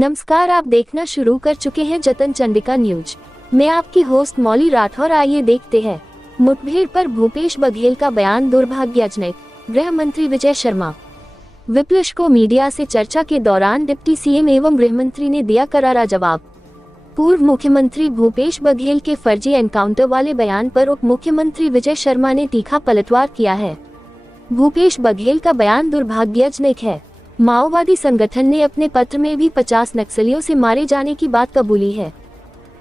नमस्कार, आप देखना शुरू कर चुके हैं जतन चंडिका न्यूज। मैं आपकी होस्ट मौली राठौर। आइए देखते हैं मुठभेड़ पर भूपेश बघेल का बयान दुर्भाग्यजनक। गृह मंत्री विजय शर्मा। विपक्ष को मीडिया से चर्चा के दौरान डिप्टी सीएम एवं गृह मंत्री ने दिया करारा जवाब। पूर्व मुख्यमंत्री भूपेश बघेल के फर्जी एनकाउंटर वाले बयान पर उप मुख्यमंत्री विजय शर्मा ने तीखा पलटवार किया है। भूपेश बघेल का बयान दुर्भाग्यजनक है। माओवादी संगठन ने अपने पत्र में भी 50 नक्सलियों से मारे जाने की बात कबूली है।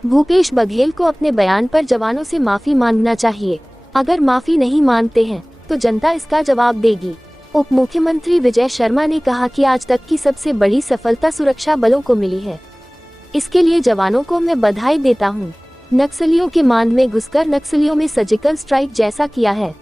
भूपेश बघेल को अपने बयान पर जवानों से माफी मांगना चाहिए। अगर माफी नहीं मांगते हैं तो जनता इसका जवाब देगी। उप मुख्यमंत्री विजय शर्मा ने कहा कि आज तक की सबसे बड़ी सफलता सुरक्षा बलों को मिली है। इसके लिए जवानों को मैं बधाई देता हूं। नक्सलियों के मांद में घुसकर नक्सलियों में सर्जिकल स्ट्राइक जैसा किया है।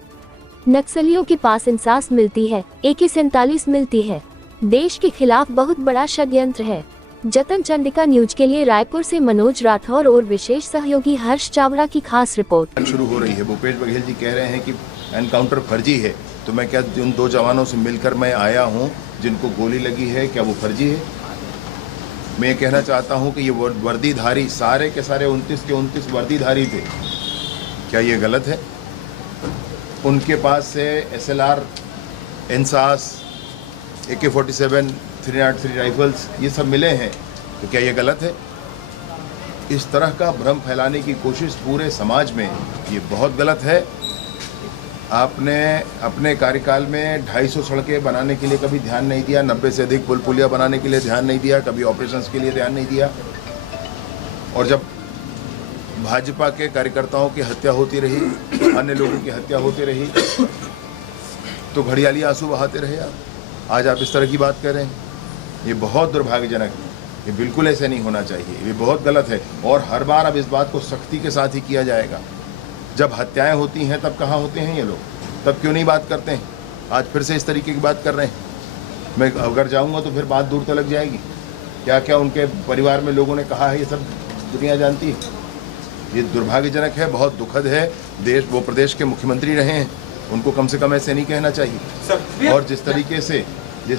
नक्सलियों के पास इंसास मिलती है, AK-47 मिलती है। देश के खिलाफ बहुत बड़ा षड्यंत्र है। जतन चंडिका न्यूज के लिए रायपुर से मनोज राठौर और विशेष सहयोगी हर्ष चावड़ा की खास रिपोर्ट। शुरू हो रही है। भूपेश बघेल जी कह रहे हैं कि एनकाउंटर फर्जी है, तो मैं क्या उन दो जवानों से मिलकर मैं आया हूं जिनको गोली लगी है, क्या वो फर्जी है? मैं कहना चाहता हूं कि ये वर्दीधारी सारे के सारे 29 के 29 वर्दीधारी थे। क्या ये गलत है? उनके पास से SLR, इंसास, AK-47, 303 राइफल्स ये सब मिले हैं, तो क्या ये गलत है? इस तरह का भ्रम फैलाने की कोशिश पूरे समाज में ये बहुत गलत है। आपने अपने कार्यकाल में 250 सड़कें बनाने के लिए कभी ध्यान नहीं दिया, 90 से अधिक पुल पुलिया बनाने के लिए ध्यान नहीं दिया, कभी ऑपरेशंस के लिए ध्यान नहीं दिया। और जब भाजपा के कार्यकर्ताओं की हत्या होती रही, अन्य लोगों की हत्या होती रही, तो घड़ियाली आंसू बहाते रहे आप। आज आप इस तरह की बात कर रहे हैं, ये बहुत दुर्भाग्यजनक है। ये बिल्कुल ऐसे नहीं होना चाहिए, ये बहुत गलत है। और हर बार अब इस बात को सख्ती के साथ ही किया जाएगा। जब हत्याएं होती हैं तब कहाँ होते हैं ये लोग? तब क्यों नहीं बात करते हैं? आज फिर से इस तरीके की बात कर रहे हैं। मैं अगर जाऊँगा तो फिर बात दूर तक जाएगी। क्या क्या उनके परिवार में लोगों ने कहा है, ये सब दुनिया जानती है। ये दुर्भाग्यजनक है, बहुत दुखद है। वो प्रदेश के मुख्यमंत्री रहे हैं, उनको कम से कम ऐसे नहीं कहना चाहिए। और जिस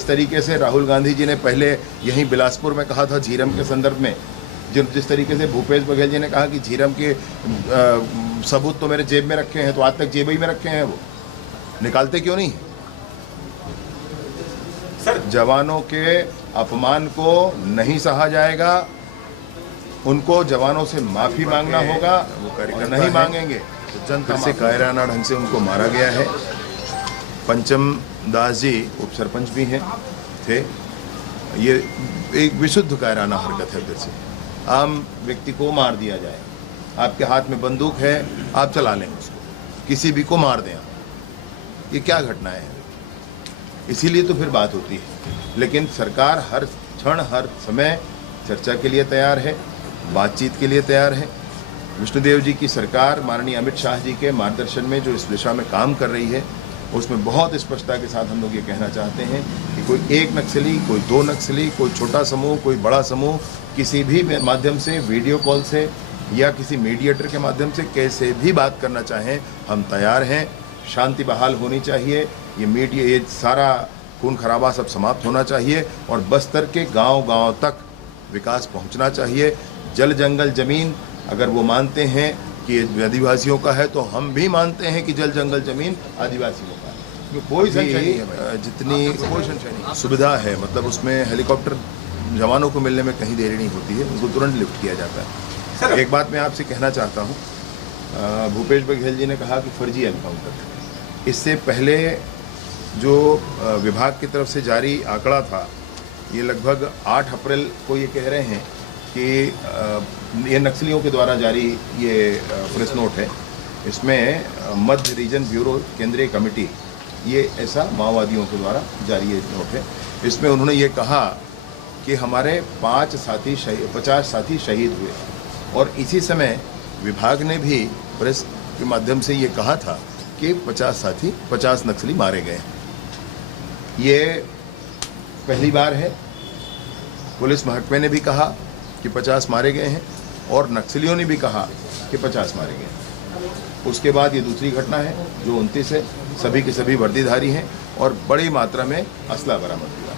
तरीके से राहुल गांधी जी ने पहले यहीं बिलासपुर में कहा था झीरम के संदर्भ में, जिस तरीके से भूपेश बघेल जी ने कहा कि झीरम के सबूत तो मेरे जेब में रखे हैं, तो आज तक जेब ही में रखे हैं, वो निकालते क्यों नहीं? सर, जवानों के अपमान को नहीं सहा जाएगा। उनको जवानों से माफी मांगना होगा। वो नहीं मांगेंगे तो जनता से कायराना ढंग से उनको मारा गया है। पंचम दास जी उप सरपंच भी हैं थे। ये एक विशुद्ध कायराना हरकत है। फिर से आम व्यक्ति को मार दिया जाए, आपके हाथ में बंदूक है, आप चला लें उसको, किसी भी को मार दें आप। ये क्या घटना है? इसीलिए तो फिर बात होती है। लेकिन सरकार हर क्षण हर समय चर्चा के लिए तैयार है, बातचीत के लिए तैयार है। विष्णुदेव जी की सरकार माननीय अमित शाह जी के मार्गदर्शन में जो इस दिशा में काम कर रही है, उसमें बहुत स्पष्टता के साथ हम लोग ये कहना चाहते हैं कि कोई एक नक्सली, कोई दो नक्सली, कोई छोटा समूह, कोई बड़ा समूह, किसी भी माध्यम से, वीडियो कॉल से या किसी मीडिएटर के माध्यम से कैसे भी बात करना चाहें, हम तैयार हैं। शांति बहाल होनी चाहिए। ये सारा खून खराबा सब समाप्त होना चाहिए और बस्तर के गाँव-गाँव तक विकास पहुँचना चाहिए। जल जंगल जमीन अगर वो मानते हैं कि आदिवासियों का है, तो हम भी मानते हैं कि जल जंगल जमीन आदिवासियों का है। कोई संशय नहीं है। जितनी कोई संशय नहीं, सुविधा है, मतलब उसमें हेलीकॉप्टर जवानों को मिलने में कहीं देरी नहीं होती है, उनको तुरंत लिफ्ट किया जाता है। एक बात मैं आपसे कहना चाहता हूँ, भूपेश बघेल जी ने कहा कि फर्जी एनकाउंटर। इससे पहले जो विभाग की तरफ से जारी आंकड़ा था, ये लगभग 8 अप्रैल को ये कह रहे हैं कि ये नक्सलियों के द्वारा जारी ये प्रेस नोट है। इसमें मध्य रीजन ब्यूरो केंद्रीय कमेटी, ये ऐसा माओवादियों के द्वारा जारी ये नोट है। इसमें उन्होंने ये कहा कि हमारे 50 साथी शहीद हुए। और इसी समय विभाग ने भी प्रेस के माध्यम से ये कहा था कि 50 नक्सली मारे गए। ये पहली बार है। पुलिस महकमे ने भी कहा कि 50 मारे गए हैं और नक्सलियों ने भी कहा कि 50 मारे गए। उसके बाद ये दूसरी घटना है जो 29 है। सभी के सभी वर्दीधारी हैं और बड़ी मात्रा में असला बरामद हुआ।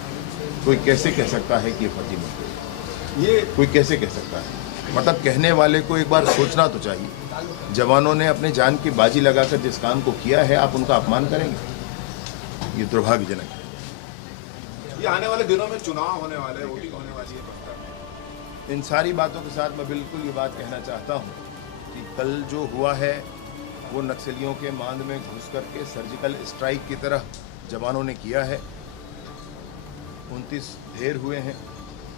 कोई कैसे कह सकता है कि ये फर्जी मुठभेड़? ये कोई कैसे कह सकता है? मतलब कहने वाले को एक बार सोचना तो चाहिए। जवानों ने अपने जान की बाजी लगाकर जिस काम को किया है, आप उनका अपमान करेंगे, ये दुर्भाग्यजनक है। ये आने वाले दिनों में चुनाव होने वाले हैं, वोटिंग होने वाली है बस्तर में। इन सारी बातों के साथ मैं बिल्कुल ये बात कहना चाहता हूँ कि कल जो हुआ है वो नक्सलियों के मांद में घुस करके सर्जिकल स्ट्राइक की तरह जवानों ने किया है। 29 ढेर हुए हैं,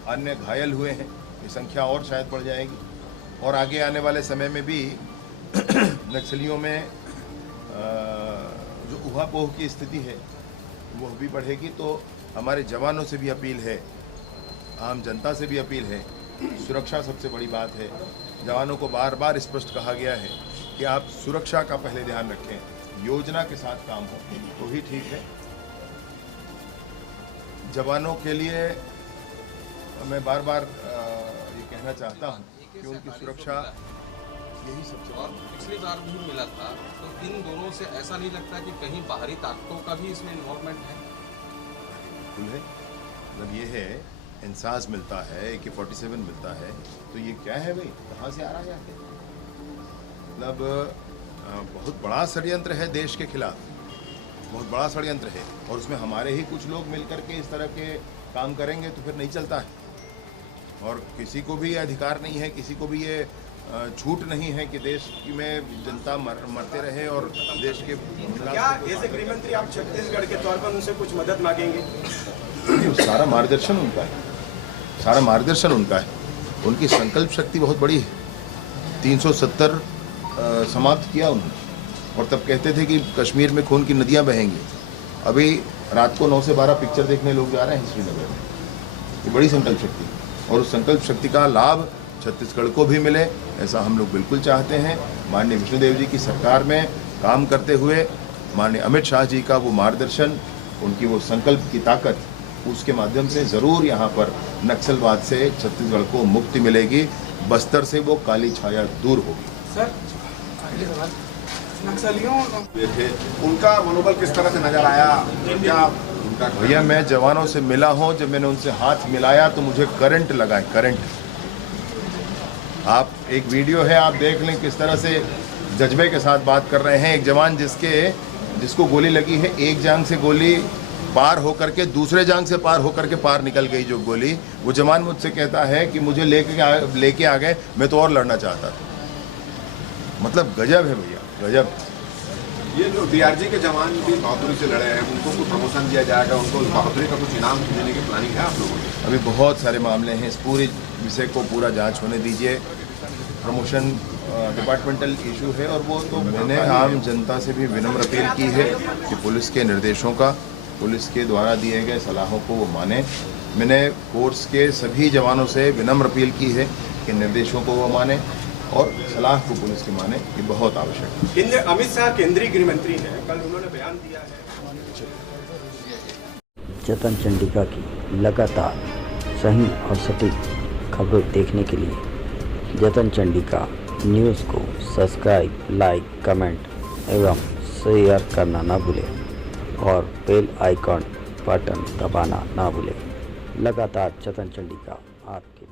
अन्य घायल हुए हैं, ये संख्या और शायद बढ़ जाएगी और आगे आने वाले समय में भी नक्सलियों में जो ऊहापोह की स्थिति है वो भी बढ़ेगी। तो हमारे जवानों से भी अपील है, आम जनता से भी अपील है, सुरक्षा सबसे बड़ी बात है। जवानों को बार बार स्पष्ट कहा गया है कि आप सुरक्षा का पहले ध्यान रखें, योजना के साथ काम हो तो ही ठीक है। जवानों के लिए मैं बार बार ये कहना चाहता हूँ कि उनकी सुरक्षा यही सबसे और पिछली बार भी मिला था, तो इन दोनों से ऐसा नहीं लगता कि कहीं बाहरी ताकतों का भी इसमें इन्वॉल्वमेंट है? बिल्कुल है। मतलब ये है, इंसास मिलता है, AK-47 मिलता है, तो ये क्या है भाई, कहाँ से आ रहा है आके? मतलब बहुत बड़ा षड्यंत्र है देश के खिलाफ, बहुत बड़ा षड्यंत्र है और उसमें हमारे ही कुछ लोग मिलकर के इस तरह के काम करेंगे तो फिर नहीं चलता है। और किसी को भी अधिकार नहीं है, किसी को भी ये छूट नहीं है कि देश में जनता मरते रहे और देश के क्या ऐसे गृह मंत्री आप छत्तीसगढ़ के तौर पर उनसे कुछ मदद मांगेंगे? सारा मार्गदर्शन उनका है, सारा मार्गदर्शन उनका है। उनकी संकल्प शक्ति बहुत बड़ी है। 370 समाप्त किया उन्होंने और तब कहते थे कि कश्मीर में खून की नदियां बहेंगी। अभी रात को 9 से 12 पिक्चर देखने लोग जा रहे हैं श्रीनगर में। ये बड़ी संकल्प शक्ति और उस संकल्प शक्ति का लाभ छत्तीसगढ़ को भी मिले, ऐसा हम लोग बिल्कुल चाहते हैं। माननीय विष्णुदेव जी की सरकार में काम करते हुए माननीय अमित शाह जी का वो मार्गदर्शन, उनकी वो संकल्प की ताकत, उसके माध्यम से ज़रूर यहाँ पर नक्सलवाद से छत्तीसगढ़ को मुक्ति मिलेगी, बस्तर से वो काली छाया दूर होगी। सर, नक्सलियों देखे उनका मनोबल किस तरह से नजर आया? क्या उनका भैया, मैं जवानों से मिला हूँ, जब मैंने उनसे हाथ मिलाया तो मुझे करंट लगा है, करंट। आप एक वीडियो है, आप देख लें किस तरह से जज्बे के साथ बात कर रहे हैं। एक जवान जिसको गोली लगी है, एक जांग से गोली पार होकर के दूसरे जांग से पार होकर के पार निकल गई जो गोली, वो जवान मुझसे कहता है कि मुझे लेके आ गए, मैं तो और लड़ना चाहता था। मतलब गजब है भैया, गजब। ये जो DRG के जवान भी बहादुरी से लड़े हैं, उनको कुछ प्रमोशन दिया जाएगा, उनको बहादुरी का कुछ इनाम देने की प्लानिंग है आप लोगों की? अभी बहुत सारे मामले हैं, इस पूरे विषय को पूरा जांच होने दीजिए। प्रमोशन डिपार्टमेंटल इशू है और वो तो मैंने आम जनता से भी विनम्र अपील की है कि पुलिस के निर्देशों का, पुलिस के द्वारा दिए गए सलाहों को वो माने। मैंने फोर्स के सभी जवानों से विनम्र अपील की है कि निर्देशों को वो माने और सलाह को पुलिस की माने, ये बहुत आवश्यक है। अमित शाह केंद्रीय गृह मंत्री हैं, कल उन्होंने बयान दिया है। जतन चंडिका की लगातार सही और सटीक खबरें देखने के लिए जतन चंडिका न्यूज़ को सब्सक्राइब, लाइक, कमेंट एवं शेयर करना ना भूलें और बेल आइकॉन बटन दबाना ना भूलें। लगातार जतन चंडिका आपके